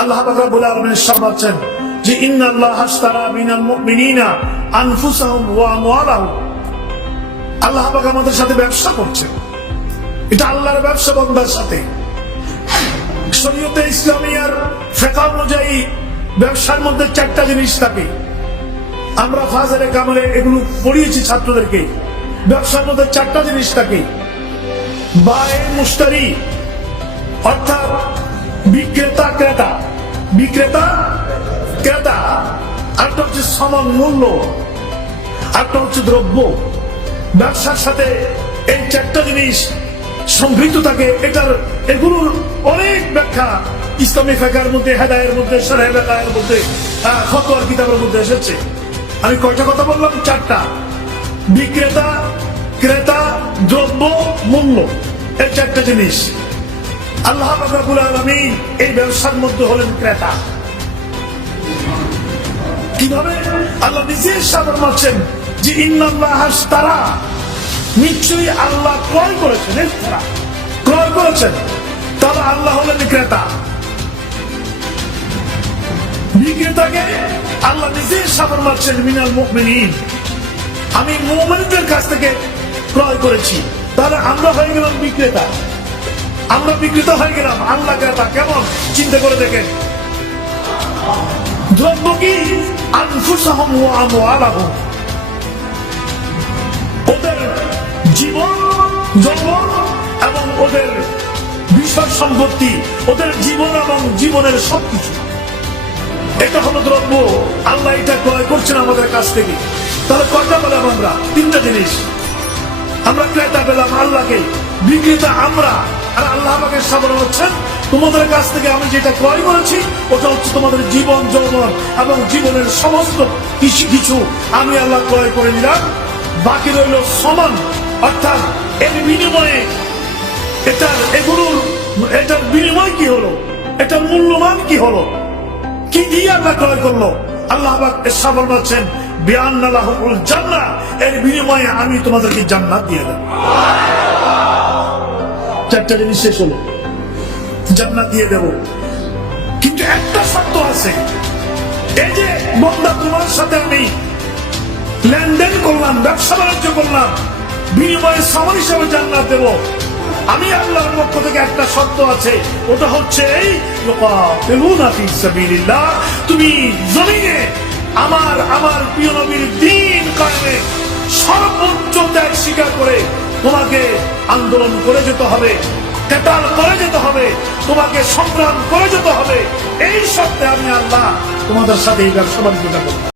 আল্লাহ পাক রব্বুল আলামিন শর্মাচ্ছেন যে ইন্নাল্লাহ আশতারা মিনাল মুমিনিনা আনফুসাহুম ওয়া আমওয়ালাহুম। আল্লাহ পাক আমাদের সাথে ব্যবসা করছেন, এটা আল্লাহর ব্যবসা বান্দার সাথে। শরীয়তে ইসলামিয়ার ফিকহ অনুযায়ী ব্যবসার মধ্যে চারটা জিনিস থাকে। আমরা ফাজলে কামালে এগুলো পড়িয়েছি ছাত্রদেরকে। ব্যবসার মধ্যে চারটা জিনিস থাকে। বায়ে মুশতারি অর্থাৎ বিক্রেতা ক্রেতা, বিক্রেতা ক্রেতা, আরেকটা হচ্ছে সমান মূল্য, আরেকটা হচ্ছে দ্রব্য। ব্যবসার সাথে এই চারটা জিনিস সম্পৃক্ত থাকে। এগুলোর অনেক ব্যাখ্যা ইসলামী ফিকহের মধ্যে, হেদায়ের মধ্যে, শরহ ফিকহের মধ্যে, ফতোয়ার কিতাবের মধ্যে এসেছে। আমি কয়টা কথা বললাম? চারটা। বিক্রেতা ক্রেতা দ্রব্য মূল্য, এই চারটা জিনিস। আল্লাহ পাক রব্বুল আলামিন এই ব্যবসার মধ্যে হলেন ক্রেতা। কিভাবে? আল্লাহ নিজে সাবধান করছেন যে ইন্নাল্লাহ আশতারা, নিশ্চয়ই আল্লাহ ক্রয় করেছেন, ক্রয় করেছেন। তাহলে আল্লাহ হলেন ক্রেতা। বিক্রেতাকে আল্লাহ নিজে সাবধান করছেন মিনাল মুমিনিন, আমি মুমিনদের কাছ থেকে ক্রয় করেছি। তাহলে আমরা হয়ে গেলাম বিক্রেতা, আমরা বিক্রেতা হয়ে গেলাম, আল্লাহ ক্রেতা। কেমন? চিন্তা করে দেখেন। দ্রব্য কি? আনফুসাহুম ওয়া আমওয়ালাহুম, ওদের জীবন যৌবন এবং ওদের বিষয় সম্পত্তি, ওদের জীবন এবং জীবনের সবকিছু, এটা হলো দ্রব্য। আল্লাহ এটা ক্রয় করছেন আমাদের কাছ থেকে। তাহলে কয়টা পেলাম আমরা? তিনটা জিনিস। আমরা ক্রেতা পেলাম আল্লাহকে, বিক্রেতা আমরা, আর আল্লাহ আমাকে সাবধান হচ্ছেন তোমাদের কাছ থেকে আমি যেটা ক্রয় করেছি ওটা হচ্ছে তোমাদের জীবন যৌবন এবং জীবনের সমস্ত কিছু আমি আল্লাহ ক্রয় করে নিলাম। বাকি রইল সমান, অর্থাৎ এর বিনিময়ে এটার বিনিময় কি হলো, এটার মূল্যমান কি হলো, কি দিয়ে আল্লাহ ক্রয় করলো? আল্লাহ সাবধান হচ্ছেন বিআন্না লাহুমুল জান্নাহ, এর বিনিময়ে আমি তোমাদেরকে জান্নাত দিয়ে দেব। চারটা জিনিস শেষ হলো, জান্নাত দিয়ে দেব। কিন্তু একটা শর্ত আছে। এই যে বান্দা তোমার সাথে আমি লেনদেন করলাম, ব্যবসা বাণিজ্য করলাম, বিনিময়ে সমান হিসাবে জান্নাত দেব, আমি আল্লাহর পক্ষ থেকে একটা শর্ত আছে। ওটা হচ্ছে এই ইউকাতিলুনা ফি সাবিলিল্লাহ, তুমি জমিনে আমার প্রিয় নবীর দ্বীন কায়েমে সর্বোচ্চ ত্যাগ স্বীকার করে তোমাকে আন্দোলন করে যেতে হবে, কেতাল করে যেতে হবে, তোমাকে সংগ্রাম করে যেতে হবে। এই শর্তে আমি আল্লাহ তোমাদের সাথে এই ব্যবসা বাণিজ্যটা করব।